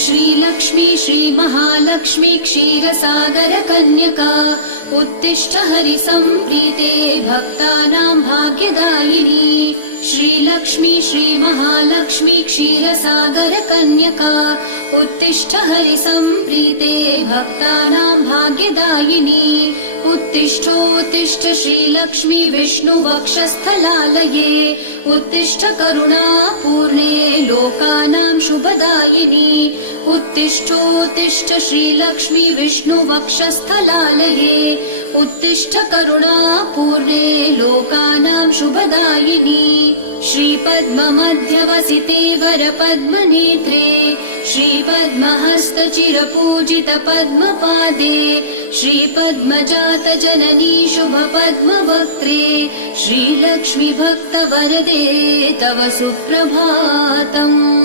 श्रीलक्ष्मी श्रीमहालक्ष्मी क्षीरसागर कन्यका उत्तिष्ठ हरिसम्प्रीते भक्तानां भाग्यदायिनी। श्रीलक्ष्मी श्रीमहालक्ष्मी क्षीरसागर कन्यका उत्तिष्ठ हरिसम्प्रीते भक्तानां भाग्यदायिनी। उत्तिष्ठोत्तिष्ठ श्रीलक्ष्मी विष्णुवक्षस्थलालये उत्तिष्ठ करुणापूर्णे लोकानां शुभदायिनी। उत्तिष्ठोत्तिष्ठ श्रीलक्ष्मी विष्णुवक्षस्थलालये उत्तिष्ठ करुणापूर्णे लोकानां शुभदायिनी। श्रीपद्ममध्यवसिते वरपद्मनेत्रे श्रीपद्महस्तचिरपूजित पद्मपादे श्रीपद्मजात जननी शुभपद्मवक्त्रे श्रीलक्ष्मी भक्तवरदे तव सुप्रभातम्।